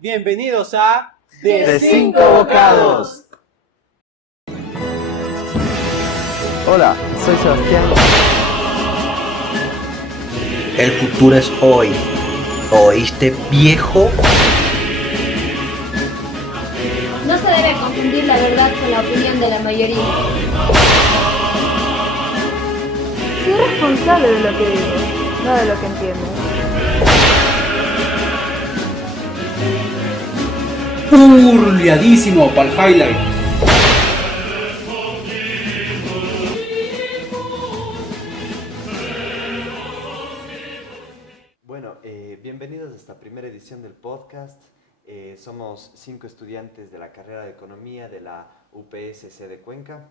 Bienvenidos a De Cinco Bocados. Hola, soy Sebastián. El futuro es hoy. ¿Oíste, viejo? No se debe confundir la verdad con la opinión de la mayoría. Soy responsable de lo que digo, no de lo que entiendo. Liadísimo para el highlight. Bueno, bienvenidos a esta primera edición del podcast. Somos 5 estudiantes de la carrera de Economía de la UPSC de Cuenca.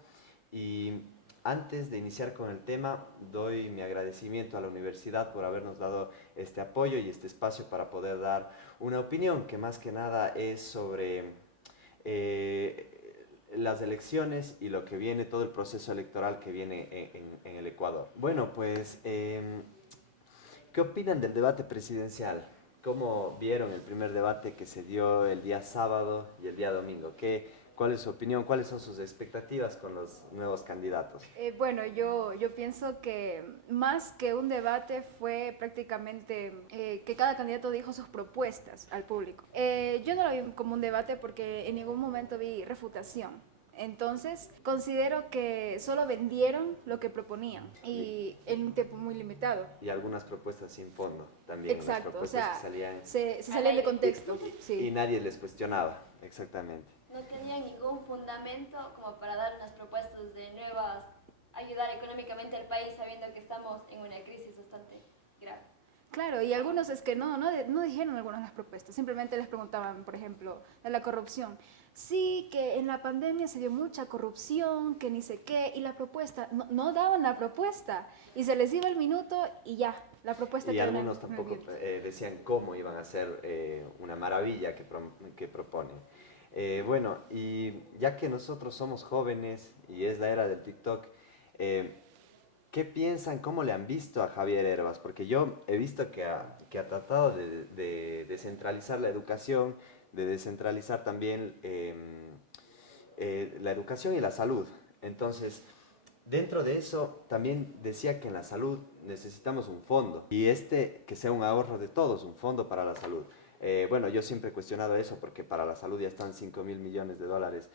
Y antes de iniciar con el tema, doy mi agradecimiento a la universidad por habernos dado este apoyo y este espacio para poder dar una opinión que más que nada es sobre las elecciones y lo que viene, todo el proceso electoral que viene en el Ecuador. Bueno, pues, ¿qué opinan del debate presidencial? ¿Cómo vieron el primer debate que se dio el día sábado y el día domingo? ¿Cuál es su opinión? ¿Cuáles son sus expectativas con los nuevos candidatos? Bueno, yo pienso que más que un debate fue prácticamente que cada candidato dijo sus propuestas al público. Yo no lo vi como un debate porque en ningún momento vi refutación. Entonces, considero que solo vendieron lo que proponían y en un tiempo muy limitado. Y algunas propuestas sin fondo también. Exacto, las o sea, se salían de contexto. Sí. Y nadie les cuestionaba, exactamente. No tenían ningún fundamento como para dar unas propuestas de nuevas, ayudar económicamente al país sabiendo que estamos en una crisis bastante grave. Claro, y algunos es que no dijeron algunas de las propuestas, simplemente les preguntaban, por ejemplo, de la corrupción. Sí, que en la pandemia se dio mucha corrupción, que ni sé qué, y la propuesta, no daban la propuesta, y se les iba el minuto y ya, la propuesta. Y algunos tampoco decían cómo iban a hacer una maravilla que proponen. Bueno, y ya que nosotros somos jóvenes y es la era del TikTok, ¿qué piensan, cómo le han visto a Javier Hervas? Porque yo he visto que ha tratado de descentralizar la educación, de descentralizar también la educación y la salud. Entonces, dentro de eso, también decía que en la salud necesitamos un fondo y que sea un ahorro de todos, un fondo para la salud. Bueno, yo siempre he cuestionado eso porque para la salud ya están 5.000 millones de dólares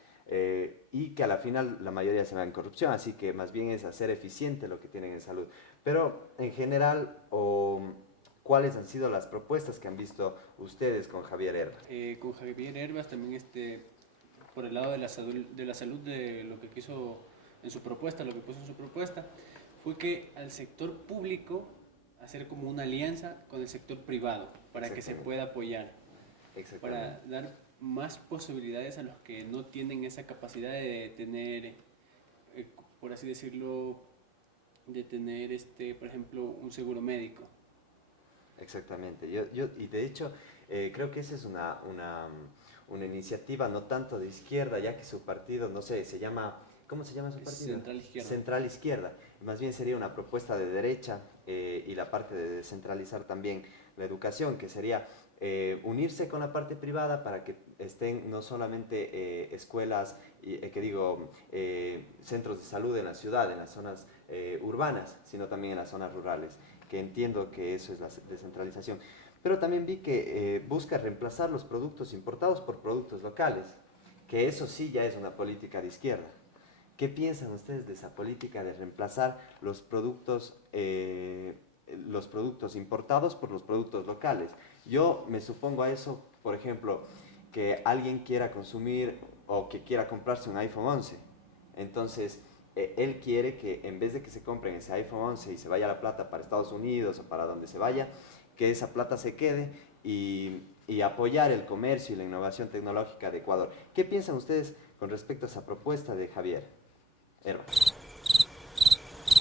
y que a la final la mayoría se va en corrupción, así que más bien es hacer eficiente lo que tienen en salud. Pero en general, ¿cuáles han sido las propuestas que han visto ustedes con Javier Hervas? Con Javier Hervas también por el lado de la salud de lo que quiso en su propuesta, lo que puso en su propuesta, fue que al sector público hacer como una alianza con el sector privado para que se pueda apoyar, para dar más posibilidades a los que no tienen esa capacidad de tener, por así decirlo, de tener, por ejemplo, un seguro médico. Exactamente, y de hecho creo que esa es una iniciativa no tanto de izquierda, ya que su partido, no sé, ¿cómo se llama su partido? Central Izquierda. Central Izquierda. Más bien sería una propuesta de derecha y la parte de descentralizar también la educación, que sería unirse con la parte privada para que estén no solamente escuelas, centros de salud en la ciudad, en las zonas urbanas, sino también en las zonas rurales, que entiendo que eso es la descentralización. Pero también vi que busca reemplazar los productos importados por productos locales, que eso sí ya es una política de izquierda. ¿Qué piensan ustedes de esa política de reemplazar los productos importados por los productos locales? Yo me supongo a eso, por ejemplo, que alguien quiera consumir o que quiera comprarse un iPhone 11. Entonces, él quiere que en vez de que se compren ese iPhone 11 y se vaya la plata para Estados Unidos o para donde se vaya, que esa plata se quede y apoyar el comercio y la innovación tecnológica de Ecuador. ¿Qué piensan ustedes con respecto a esa propuesta de Javier Hervas?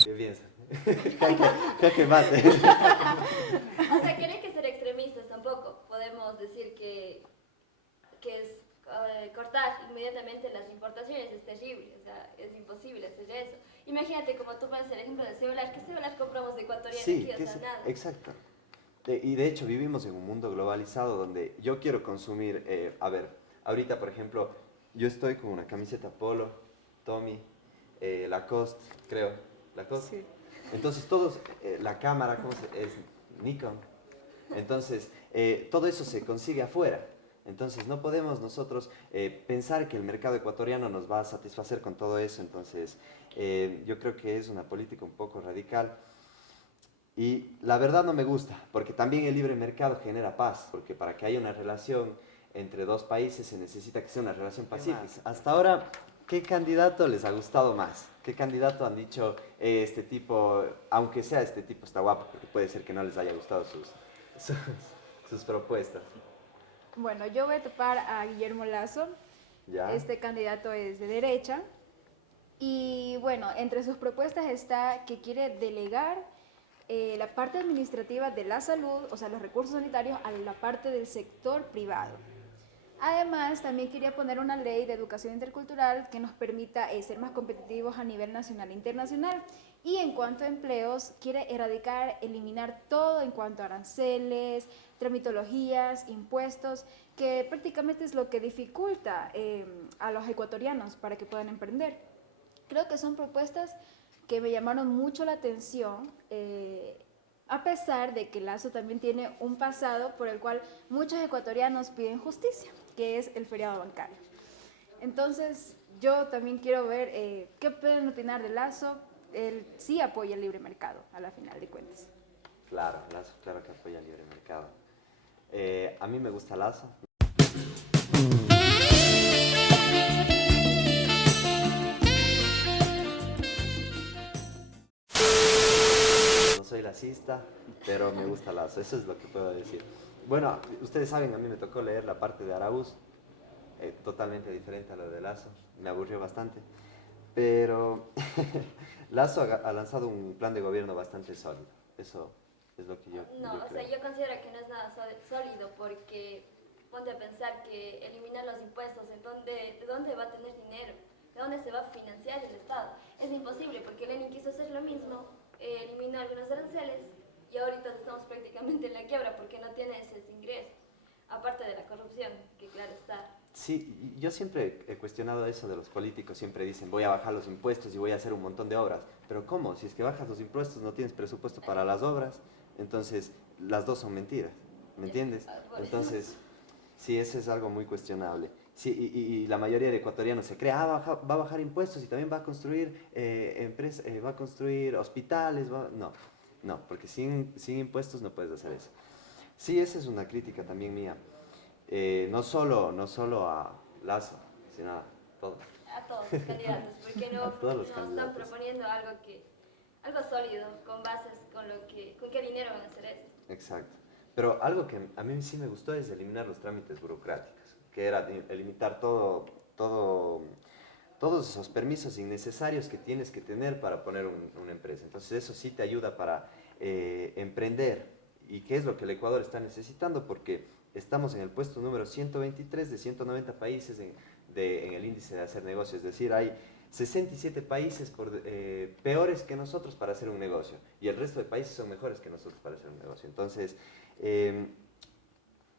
¿Qué piensan? Jaque mate. O sea, que no hay que ser extremistas tampoco. Podemos decir que es cortar inmediatamente las importaciones es terrible, o sea, es imposible hacer eso. Imagínate, como tú pones el ejemplo del celular, ¿qué celular compramos de ecuatoriano Sí, aquí? O sea, nada. exacto. Y de hecho vivimos en un mundo globalizado donde yo quiero consumir, a ver, ahorita por ejemplo, yo estoy con una camiseta Polo, Tommy, Lacoste, creo, Lacoste. Sí. Entonces todos, la cámara, es Nikon. Entonces, todo eso se consigue afuera. Entonces, no podemos nosotros pensar que el mercado ecuatoriano nos va a satisfacer con todo eso. Entonces, yo creo que es una política un poco radical. Y la verdad no me gusta, porque también el libre mercado genera paz, porque para que haya una relación entre dos países se necesita que sea una relación pacífica. Hasta ahora, ¿qué candidato les ha gustado más? ¿Qué candidato han dicho, este tipo, aunque sea este tipo está guapo, porque puede ser que no les haya gustado sus propuestas? Bueno, yo voy a topar a Guillermo Lasso. ¿Ya? Este candidato es de derecha. Y bueno, entre sus propuestas está que quiere delegar la parte administrativa de la salud, o sea, los recursos sanitarios, a la parte del sector privado. Además, también quería poner una ley de educación intercultural que nos permita ser más competitivos a nivel nacional e internacional. Y en cuanto a empleos, quiere erradicar, eliminar todo en cuanto a aranceles, tramitologías, impuestos, que prácticamente es lo que dificulta a los ecuatorianos para que puedan emprender. Creo que son propuestas que me llamaron mucho la atención, a pesar de que Lasso también tiene un pasado por el cual muchos ecuatorianos piden justicia, que es el feriado bancario. Entonces, yo también quiero ver qué pueden opinar de Lasso. Él sí apoya el libre mercado, a la final de cuentas. Claro, Lasso, claro que apoya el libre mercado. A mí me gusta Lasso. No soy lacista, pero me gusta Lasso, eso es lo que puedo decir. Bueno, ustedes saben, a mí me tocó leer la parte de Araúz, totalmente diferente a lo de Lasso, me aburrió bastante, pero Lasso ha lanzado un plan de gobierno bastante sólido, eso es lo que yo No, yo o sea, creo. yo considero que no es nada sólido porque ponte a pensar que eliminar los impuestos, ¿de dónde va a tener dinero? ¿De dónde se va a financiar el Estado? Es imposible porque Lenin quiso hacer lo mismo, eliminó algunos aranceles y ahorita estamos prácticamente en la quiebra porque no tiene ese ingreso, aparte de la corrupción, que claro está. Sí, yo siempre he cuestionado eso de los políticos, siempre dicen voy a bajar los impuestos y voy a hacer un montón de obras, pero ¿cómo? Si es que bajas los impuestos no tienes presupuesto para las obras, entonces las dos son mentiras, ¿me entiendes? Entonces, sí, eso es algo muy cuestionable. Sí, y la mayoría de ecuatorianos se cree, va a bajar impuestos y también va a construir empresas, va a construir hospitales, no, porque sin impuestos no puedes hacer eso. Sí, esa es una crítica también mía. No solo a Lasso, sino a todos. A todos los candidatos, porque no, A todos los no candidatos. están proponiendo algo sólido, con bases, con qué dinero van a hacer eso. Exacto. Pero algo que a mí sí me gustó es eliminar los trámites burocráticos, que era eliminar todos esos permisos innecesarios que tienes que tener para poner una empresa. Entonces eso sí te ayuda para emprender, y qué es lo que el Ecuador está necesitando, porque estamos en el puesto número 123 de 190 países en el índice de hacer negocios, es decir, hay 67 países peores que nosotros para hacer un negocio, y el resto de países son mejores que nosotros para hacer un negocio. Entonces,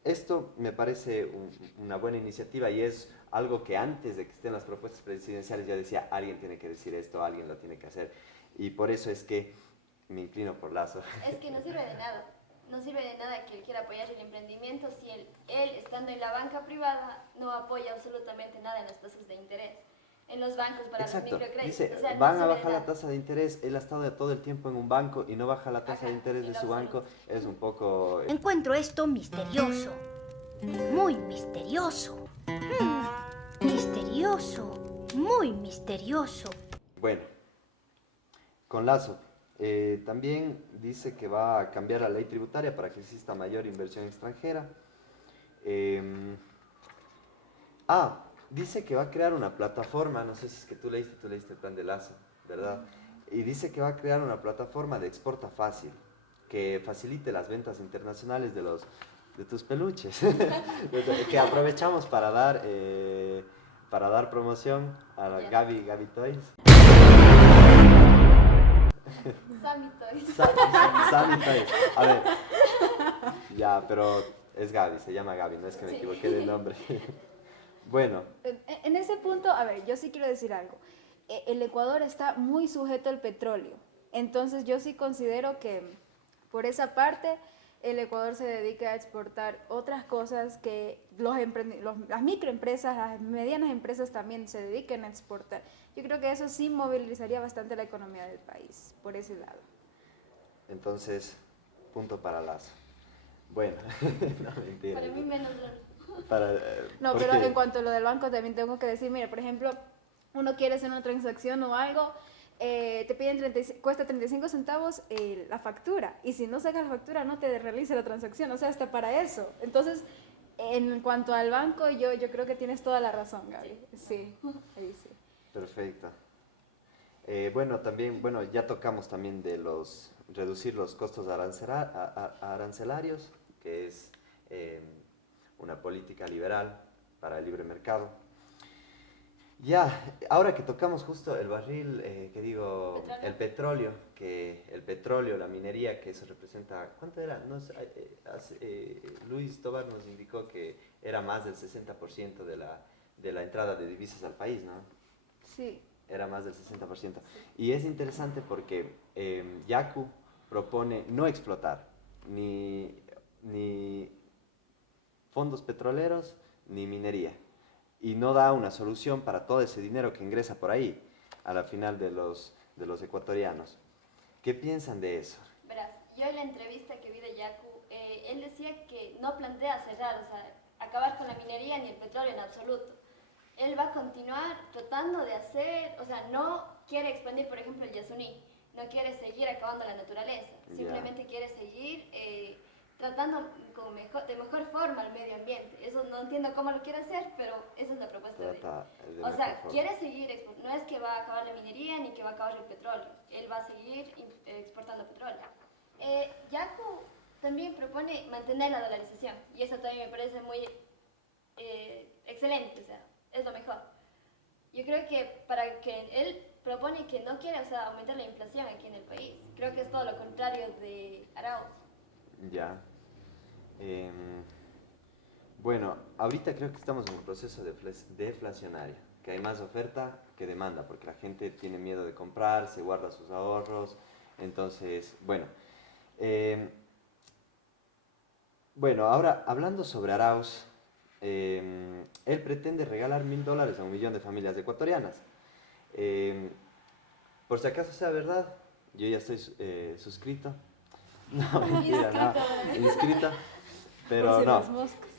esto me parece una buena iniciativa y es algo que antes de que estén las propuestas presidenciales ya decía, alguien tiene que decir esto, alguien lo tiene que hacer, y por eso es que me inclino por Lasso. Es que no sirve de nada. No sirve de nada que él quiera apoyar el emprendimiento si él, estando en la banca privada, no apoya absolutamente nada en las tasas de interés. En los bancos para Exacto. los microcréditos. Dice, O sea, no van a sirve de bajar la nada. tasa de interés, él ha estado todo el tiempo en un banco y no baja la tasa de Ajá, interés de en su banco, absoluto. es un poco... Encuentro esto misterioso. Muy misterioso. Misterioso. Muy misterioso. Bueno, con Lasso, también dice que va a cambiar la ley tributaria para que exista mayor inversión extranjera. Dice que va a crear una plataforma, no sé si es que tú leíste el plan de Lasso, ¿verdad? Y dice que va a crear una plataforma de exporta fácil, que facilite las ventas internacionales de tus peluches, que aprovechamos para dar promoción a la Ya. Gaby Toys. Sammy Toys. Sammy Toys. A ver, Ya, pero es Gaby, se llama Gaby, no es que me equivoqué de nombre. Bueno, En ese punto, a ver, yo sí quiero decir algo. El Ecuador está muy sujeto al petróleo. Entonces yo sí considero que por esa parte el Ecuador se dedica a exportar otras cosas que las microempresas, las medianas empresas también se dediquen a exportar. Yo creo que eso sí movilizaría bastante la economía del país, por ese lado. entonces, punto para Lazo. Bueno, no, mentira. Para mí menos raro. No, ¿por pero qué? en cuanto a lo del banco también tengo que decir, mire, por ejemplo, uno quiere hacer una transacción o algo, te piden cuesta 35 centavos la factura, y si no sacas la factura no te realiza la transacción, o sea, hasta para eso. Entonces, en cuanto al banco, yo creo que tienes toda la razón, Gaby. Sí, ahí sí. Perfecto. Bueno, también, bueno, ya tocamos también de reducir los costos arancelarios, que es una política liberal para el libre mercado. Ya, ahora que tocamos justo el barril, el petróleo, la minería, que eso representa, ¿cuánto era? Luis Tobar nos indicó que era más del 60% de la entrada de divisas al país, ¿no? Sí. Era más del 60%. Y es interesante porque Yaku propone no explotar ni fondos petroleros ni minería. Y no da una solución para todo ese dinero que ingresa por ahí a la final de los ecuatorianos. ¿Qué piensan de eso? Verás, yo en la entrevista que vi de Yaku, él decía que no plantea cerrar, o sea, acabar con la minería ni el petróleo en absoluto. Él va a continuar tratando de hacer, o sea, no quiere expandir, por ejemplo, el Yasuní, no quiere seguir acabando la naturaleza, simplemente quiere seguir tratando de mejor forma al medio ambiente. Eso no entiendo cómo lo quiere hacer, pero esa es la propuesta de él. O sea, quiere seguir exportando, no es que va a acabar la minería ni que va a acabar el petróleo, él va a seguir exportando petróleo. Yaku también propone mantener la dolarización, y eso también me parece muy excelente, o sea, es lo mejor. Yo creo que para que él propone que no quiere, o sea, aumentar la inflación aquí en el país. Creo que es todo lo contrario de Arauz. Ya. Bueno, ahorita creo que estamos en un proceso deflacionario, que hay más oferta que demanda, porque la gente tiene miedo de comprar, se guarda sus ahorros. Entonces, bueno. Bueno, ahora hablando sobre Arauz, él pretende regalar $1.000 a 1 millón de familias ecuatorianas. Por si acaso sea verdad, yo ya estoy suscrito. No, mentira, no. Inscrito. Pero Por si no. las moscas.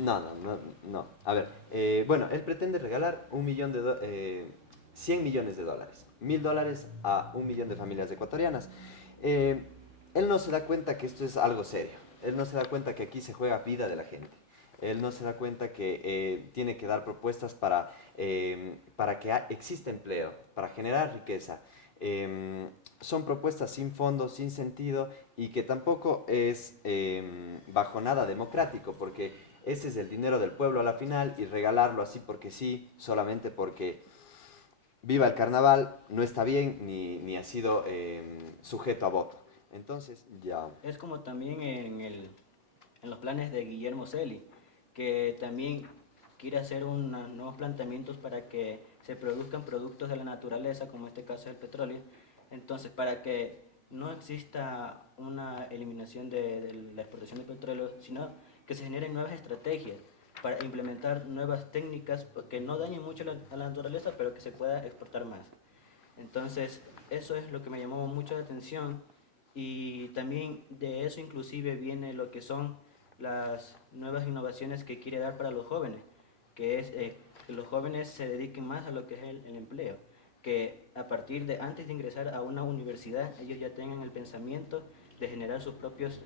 No. A ver, bueno, él pretende regalar 100 millones de dólares. $1.000 a 1 millón de familias ecuatorianas. Él no se da cuenta que esto es algo serio. Él no se da cuenta que aquí se juega vida de la gente. Él no se da cuenta que tiene que dar propuestas para que exista empleo, para generar riqueza. Son propuestas sin fondo, sin sentido, y que tampoco es bajo nada democrático, porque ese es el dinero del pueblo a la final, y regalarlo así porque sí, solamente porque viva el carnaval, no está bien ni ha sido sujeto a voto. Entonces, ya. Es como también en los planes de Guillermo Celi, que también quiere hacer nuevos planteamientos para que se produzcan productos de la naturaleza, como en este caso el petróleo. Entonces, para que no exista una eliminación de la exportación de petróleo, sino que se generen nuevas estrategias para implementar nuevas técnicas que no dañen mucho a la naturaleza, pero que se pueda exportar más. Entonces, eso es lo que me llamó mucho la atención, y también de eso inclusive viene lo que son las nuevas innovaciones que quiere dar para los jóvenes, que es que los jóvenes se dediquen más a lo que es el empleo, que a partir de antes de ingresar a una universidad ellos ya tengan el pensamiento de generar sus propios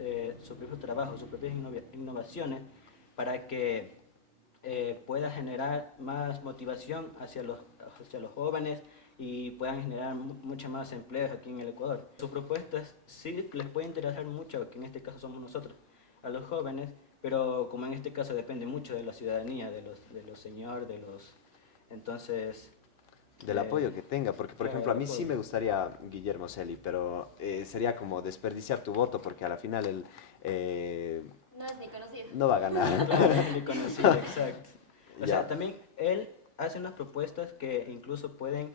trabajos, sus propias innovaciones, para que pueda generar más motivación hacia los jóvenes y puedan generar muchos más empleos aquí en el Ecuador. Sus propuestas sí les puede interesar mucho, que en este caso somos nosotros, a los jóvenes, pero como en este caso depende mucho de la ciudadanía, de los señores, entonces... Del apoyo que tenga, porque por ejemplo a mí sí me gustaría Guillermo Celi, pero sería como desperdiciar tu voto, porque a la final No es ni conocido. no va a ganar. Ni conocido, exacto. O Ya. sea, también él hace unas propuestas que incluso pueden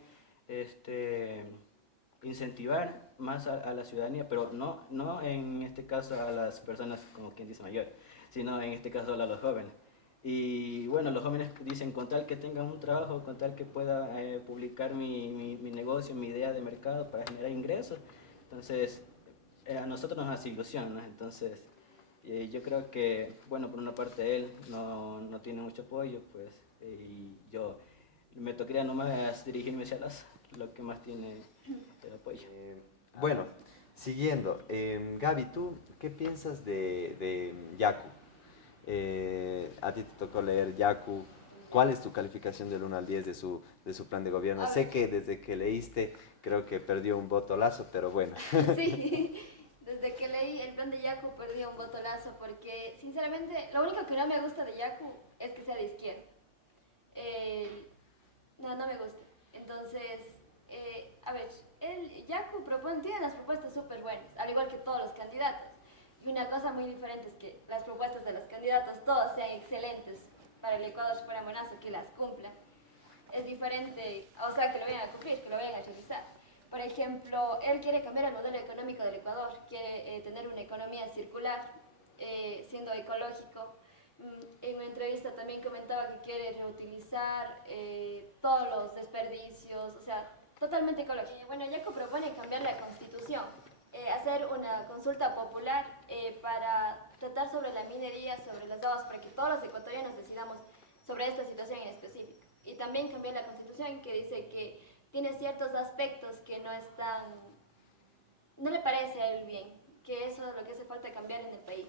incentivar más a la ciudadanía, pero no en este caso a las personas, como quien dice mayor, sino en este caso a los jóvenes. Y bueno, los jóvenes dicen, con tal que tengan un trabajo, con tal que pueda publicar mi negocio, mi idea de mercado para generar ingresos, entonces a nosotros nos hace ilusión, ¿no? Entonces yo creo que, bueno, por una parte él no tiene mucho apoyo, pues, y yo me tocaría nomás dirigirme hacia lo que más tiene el apoyo. Bueno, siguiendo, Gaby, ¿tú qué piensas de Yaku? A ti te tocó leer Yaku. ¿Cuál es tu calificación del 1 al 10 de su plan de gobierno? A Sé ver. que desde que leíste creo que perdió un voto lazo, pero bueno. Sí, desde que leí el plan de Yaku perdí un botonazo porque, sinceramente, lo único que no me gusta de Yaku es que sea de izquierda. No me gusta. Entonces, a ver, Yaku tiene unas propuestas súper buenas, al igual que todos los candidatos. Y una cosa muy diferente es que las propuestas de los candidatos todas sean excelentes para el Ecuador, fuera buenazo que las cumplan. Es diferente, o sea, que lo vayan a cumplir, que lo vayan a realizar. Por ejemplo, él quiere cambiar el modelo económico del Ecuador, quiere tener una economía circular, siendo ecológico. En una entrevista también comentaba que quiere reutilizar todos los desperdicios, o sea, totalmente ecológico. Bueno, Yaku propone cambiar la constitución, hacer una consulta popular para tratar sobre la minería, sobre las aguas, para que todos los ecuatorianos decidamos sobre esta situación en específico. Y también cambiar la constitución que dice que tiene ciertos aspectos que no le parece a él bien, que eso es lo que hace falta cambiar en el país.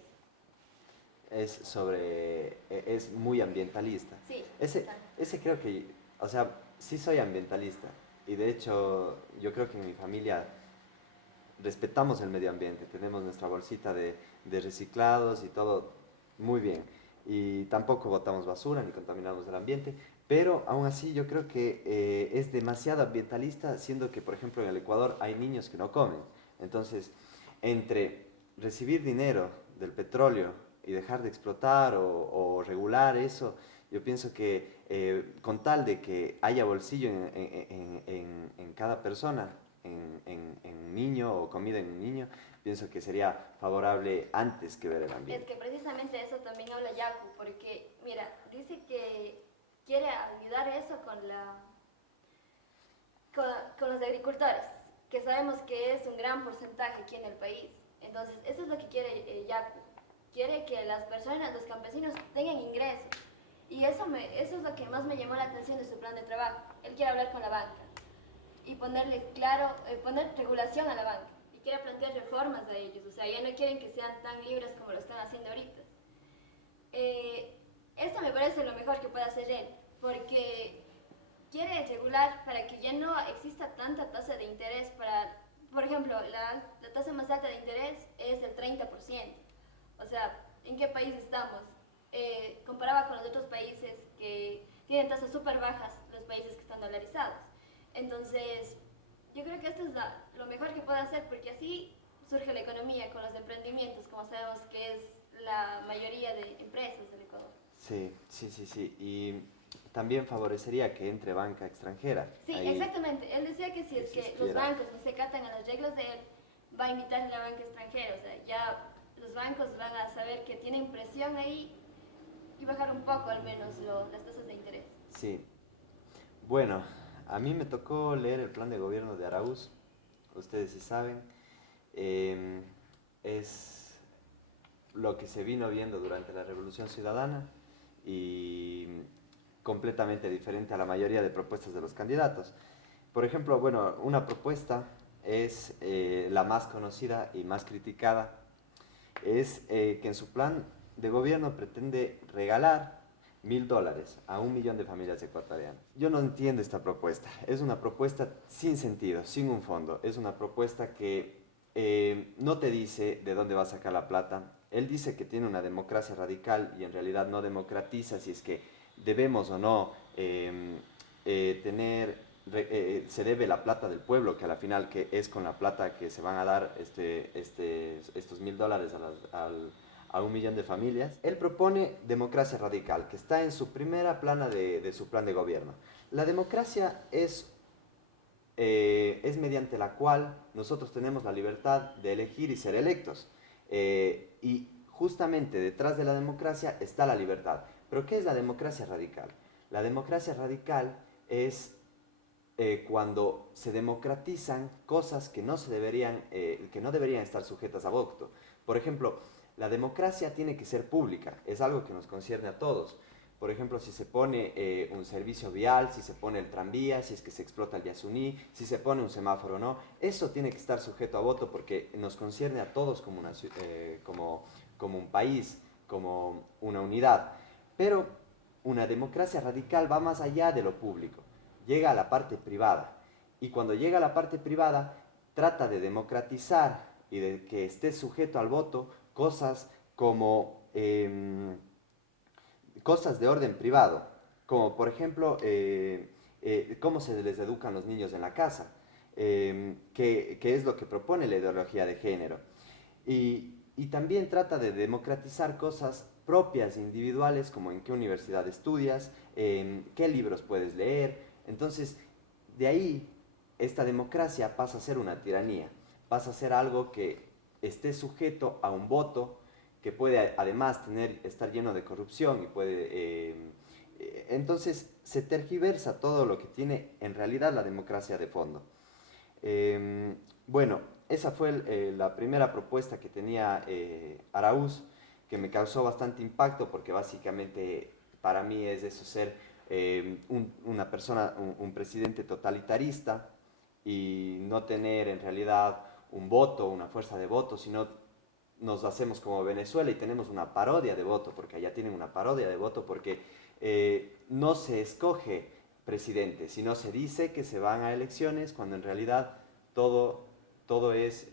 Es muy ambientalista. Sí, Ese, exacto. ese creo que, o sea, sí soy ambientalista. Y de hecho, yo creo que en mi familia respetamos el medio ambiente. Tenemos nuestra bolsita de reciclados y todo muy bien. Y tampoco botamos basura ni contaminamos el ambiente. Pero aún así yo creo que es demasiado ambientalista, siendo que, por ejemplo, en el Ecuador hay niños que no comen. Entonces, entre recibir dinero del petróleo y dejar de explotar o regular eso, yo pienso que con tal de que haya bolsillo en cada persona, en un niño o comida en un niño, pienso que sería favorable antes que ver el Es ambiente. que precisamente eso también habla Yaku, porque, mira, dice que quiere ayudar eso con los agricultores, que sabemos que es un gran porcentaje aquí en el país. Entonces, eso es lo que quiere Yaku. Quiere que las personas, los campesinos, tengan ingresos. Y eso es lo que más me llamó la atención de su plan de trabajo. Él quiere hablar con la banca y poner regulación a la banca. Y quiere plantear reformas a ellos. O sea, ya no quieren que sean tan libres como lo están haciendo ahorita. Esto me parece lo mejor que puede hacer él, porque quiere regular para que ya no exista tanta tasa de interés para, por ejemplo, la tasa más alta de interés es el 30%. O sea, ¿en qué país estamos? Comparaba con los otros países que tienen tasas súper bajas, los países que están dolarizados. Entonces, yo creo que esto es lo mejor que puede hacer, porque así surge la economía con los emprendimientos, como sabemos que es la mayoría de empresas del Ecuador. Sí. Y también favorecería que entre banca extranjera. Sí, Ahí, exactamente. Él decía que si es que los existiera. bancos no se catan a las reglas de él, va a invitar a la banca extranjera. O sea, ya los bancos van a saber que tienen presión ahí y bajar un poco al menos las tasas de interés. Sí. Bueno, a mí me tocó leer el plan de gobierno de Araúz. Ustedes sí saben. Es lo que se vino viendo durante la Revolución Ciudadana y completamente diferente a la mayoría de propuestas de los candidatos. Por ejemplo, bueno, una propuesta es la más conocida y más criticada, es que en su plan de gobierno pretende regalar $1.000 a 1 millón de familias ecuatorianas. Yo no entiendo esta propuesta. Es una propuesta sin sentido, sin un fondo. Es una propuesta que no te dice de dónde va a sacar la plata. Él dice que tiene una democracia radical y en realidad no democratiza si es que debemos o no tener se debe la plata del pueblo, que a la final que es con la plata que se van a dar estos $1000 a 1 millón de familias. Él propone democracia radical, que está en su primera plana de su plan de gobierno. La democracia es mediante la cual nosotros tenemos la libertad de elegir y ser electos. Y justamente detrás de la democracia está la libertad. ¿Pero qué es la democracia radical? La democracia radical es cuando se democratizan cosas que no deberían estar sujetas a voto. Por ejemplo, la democracia tiene que ser pública, es algo que nos concierne a todos. Por ejemplo, si se pone un servicio vial, si se pone el tranvía, si es que se explota el Yasuní, si se pone un semáforo o no, eso tiene que estar sujeto a voto porque nos concierne a todos como un país, como una unidad. Pero una democracia radical va más allá de lo público, llega a la parte privada. Y cuando llega a la parte privada, trata de democratizar y de que esté sujeto al voto cosas como cosas de orden privado, como por ejemplo cómo se les educan los niños en la casa, que es lo que propone la ideología de género. Y también trata de democratizar cosas propias, individuales, como en qué universidad estudias, qué libros puedes leer. Entonces, de ahí, esta democracia pasa a ser una tiranía, pasa a ser algo que esté sujeto a un voto, que puede además estar lleno de corrupción y puede... entonces, se tergiversa todo lo que tiene en realidad la democracia de fondo. Bueno, esa fue la primera propuesta que tenía Araúz, que me causó bastante impacto porque básicamente para mí es eso, ser una persona, un presidente totalitarista y no tener en realidad un voto, una fuerza de voto, sino nos hacemos como Venezuela y tenemos una parodia de voto, porque allá tienen una parodia de voto porque no se escoge presidente, sino se dice que se van a elecciones cuando en realidad todo es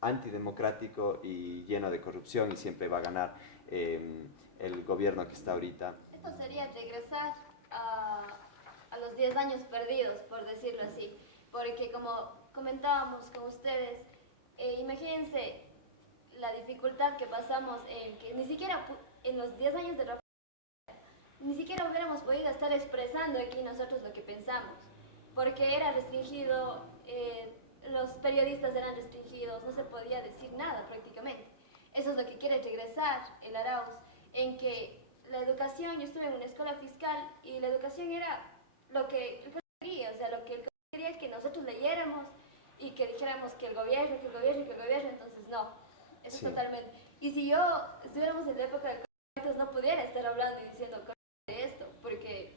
antidemocrático y lleno de corrupción y siempre va a ganar el gobierno que está ahorita. Esto sería regresar a los 10 años perdidos, por decirlo así, porque como comentábamos con ustedes, imagínense la dificultad que pasamos en que ni siquiera en los 10 años de ni siquiera hubiéramos podido estar expresando aquí nosotros lo que pensamos, porque era restringido, los periodistas eran restringidos, no se podía decir nada prácticamente. Eso es lo que quiere regresar el Arauz, en que la educación, yo estuve en una escuela fiscal y la educación era lo que el quería, o sea, lo que el quería que nosotros leyéramos y que dijéramos que el gobierno, entonces no, eso Sí. es totalmente. Y si estuviéramos en la época del entonces no pudiera estar hablando y diciendo de esto, porque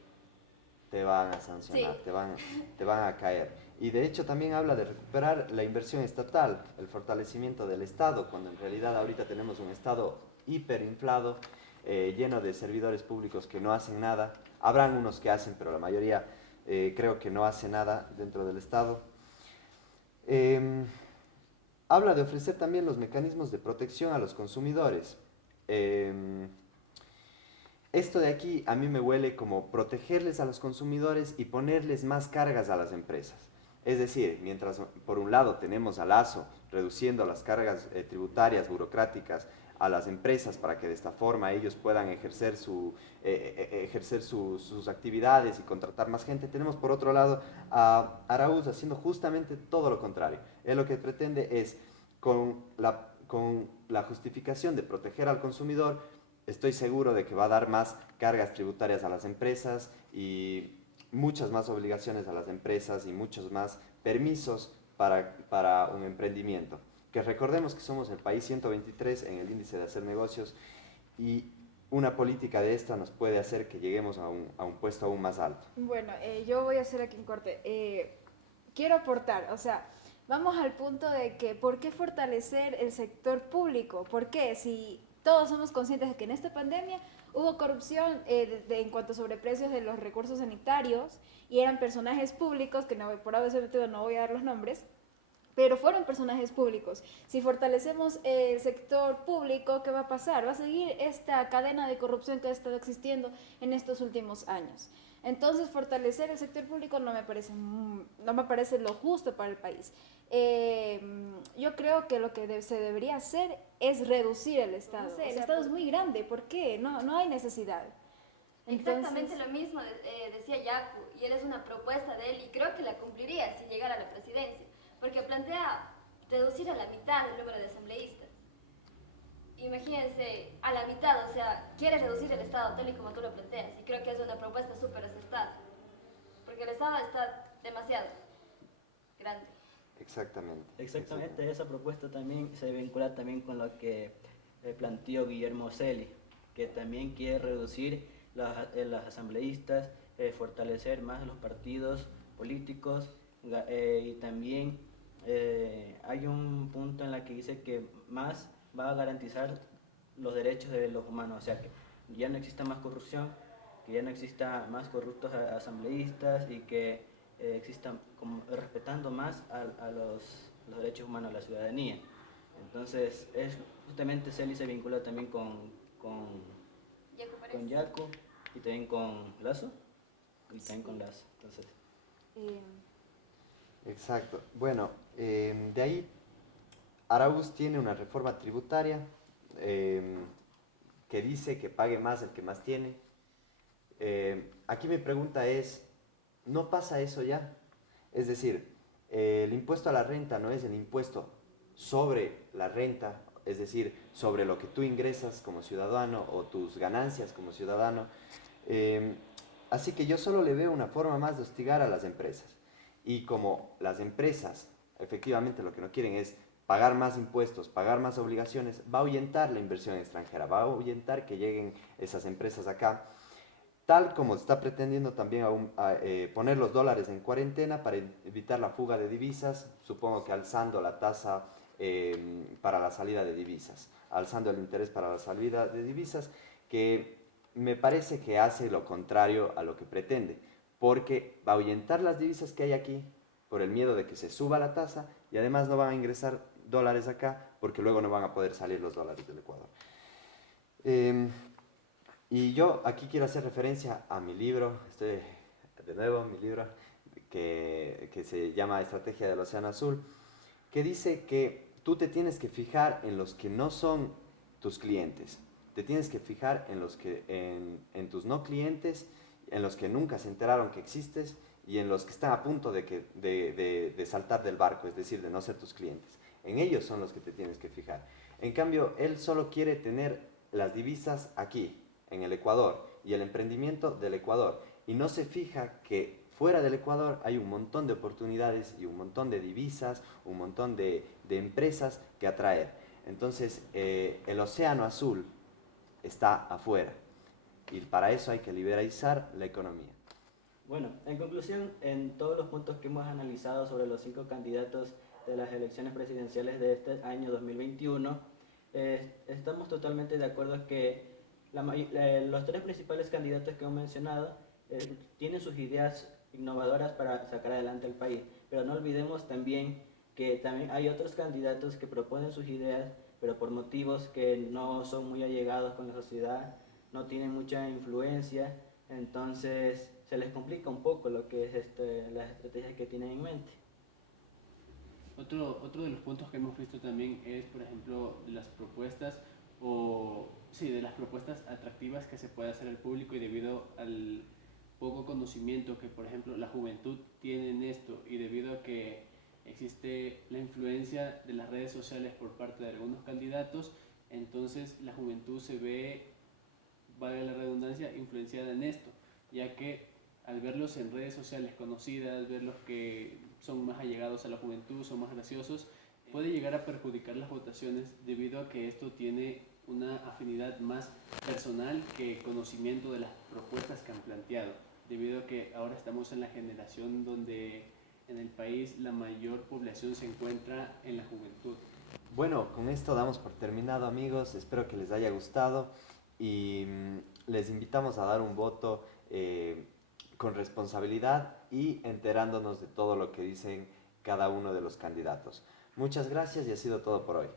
te van a sancionar, sí. te van a caer. Y de hecho también habla de recuperar la inversión estatal, el fortalecimiento del Estado, cuando en realidad ahorita tenemos un Estado hiperinflado, lleno de servidores públicos que no hacen nada. Habrán unos que hacen, pero la mayoría creo que no hace nada dentro del Estado. Habla de ofrecer también los mecanismos de protección a los consumidores. Esto de aquí a mí me huele como protegerles a los consumidores y ponerles más cargas a las empresas. Es decir, mientras por un lado tenemos a Lasso reduciendo las cargas tributarias, burocráticas a las empresas para que de esta forma ellos puedan ejercer sus actividades y contratar más gente, tenemos por otro lado a Araúz haciendo justamente todo lo contrario. Él lo que pretende es, con la justificación de proteger al consumidor, estoy seguro de que va a dar más cargas tributarias a las empresas y muchas más obligaciones a las empresas y muchos más permisos para un emprendimiento. Que recordemos que somos el país 123 en el índice de hacer negocios y una política de esta nos puede hacer que lleguemos a un puesto aún más alto. Bueno, yo voy a hacer aquí un corte. Quiero aportar, o sea, vamos al punto de que ¿por qué fortalecer el sector público? ¿Por qué? Si todos somos conscientes de que en esta pandemia hubo corrupción en cuanto a sobreprecios de los recursos sanitarios y eran personajes públicos, que no, por ese motivo no voy a dar los nombres, pero fueron personajes públicos. Si fortalecemos el sector público, ¿qué va a pasar? Va a seguir esta cadena de corrupción que ha estado existiendo en estos últimos años. Entonces, fortalecer el sector público no me parece lo justo para el país. Yo creo que lo que se debería hacer es reducir el Estado. No sé, el Estado es muy grande, ¿por qué? No hay necesidad. Exactamente Entonces, lo mismo decía Yaku, y él es una propuesta de él, y creo que la cumpliría si llegara a la presidencia, porque plantea reducir a la mitad el número de asambleístas. Imagínense, a la mitad, o sea, quiere reducir el Estado tal y como tú lo planteas, y creo que es una propuesta súper acertada, porque el Estado está demasiado grande. Exactamente. Exactamente, esa propuesta también se vincula también con lo que planteó Guillermo Celi, que también quiere reducir las asambleístas, fortalecer más los partidos políticos y también hay un punto en la que dice que más va a garantizar los derechos de los humanos, o sea que ya no exista más corrupción, que ya no exista más corruptos asambleístas y que existan como respetando más a los derechos humanos, a la ciudadanía. Entonces, justamente Celi se vincula también con Yaku y también con Lazo. Y también con Lazo. Entonces, Exacto. Bueno, de ahí, Arauz tiene una reforma tributaria que dice que pague más el que más tiene. Aquí mi pregunta es, ¿no pasa eso ya? Es decir, el impuesto a la renta no es el impuesto sobre la renta, es decir, sobre lo que tú ingresas como ciudadano o tus ganancias como ciudadano. Así que yo solo le veo una forma más de hostigar a las empresas. Y como las empresas efectivamente lo que no quieren es pagar más impuestos, pagar más obligaciones, va a ahuyentar la inversión extranjera, va a ahuyentar que lleguen esas empresas acá, tal como está pretendiendo también poner los dólares en cuarentena para evitar la fuga de divisas, supongo que alzando la tasa para la salida de divisas, alzando el interés para la salida de divisas, que me parece que hace lo contrario a lo que pretende, porque va a ahuyentar las divisas que hay aquí por el miedo de que se suba la tasa y además no van a ingresar dólares acá porque luego no van a poder salir los dólares del Ecuador. Y yo aquí quiero hacer referencia a mi libro, de nuevo, mi libro que se llama Estrategia del Océano Azul, que dice que tú te tienes que fijar en los que no son tus clientes, te tienes que fijar en tus no clientes, en los que nunca se enteraron que existes y en los que están a punto de saltar del barco, es decir, de no ser tus clientes. En ellos son los que te tienes que fijar. En cambio, él solo quiere tener las divisas aquí, en el Ecuador, y el emprendimiento del Ecuador. Y no se fija que fuera del Ecuador hay un montón de oportunidades y un montón de divisas, un montón de empresas que atraer. Entonces, el océano azul está afuera. Y para eso hay que liberalizar la economía. bueno, en conclusión, en todos los puntos que hemos analizado sobre los 5 candidatos de las elecciones presidenciales de este año 2021, estamos totalmente de acuerdo que los 3 principales candidatos que hemos mencionado tienen sus ideas innovadoras para sacar adelante el país, pero no olvidemos también que también hay otros candidatos que proponen sus ideas, pero por motivos que no son muy allegados con la sociedad, no tienen mucha influencia, entonces se les complica un poco lo que es las estrategias que tienen en mente. Otro de los puntos que hemos visto también es, por ejemplo, de las propuestas de las propuestas atractivas que se puede hacer al público y debido al poco conocimiento que, por ejemplo, la juventud tiene en esto y debido a que existe la influencia de las redes sociales por parte de algunos candidatos, entonces la juventud se ve, valga la redundancia, influenciada en esto, ya que al verlos en redes sociales conocidas, ver los que son más allegados a la juventud, son más graciosos, puede llegar a perjudicar las votaciones debido a que esto tiene una afinidad más personal que conocimiento de las propuestas que han planteado, debido a que ahora estamos en la generación donde en el país la mayor población se encuentra en la juventud. Bueno, con esto damos por terminado, amigos. Espero que les haya gustado y les invitamos a dar un voto con responsabilidad y enterándonos de todo lo que dicen cada uno de los candidatos. Muchas gracias y ha sido todo por hoy.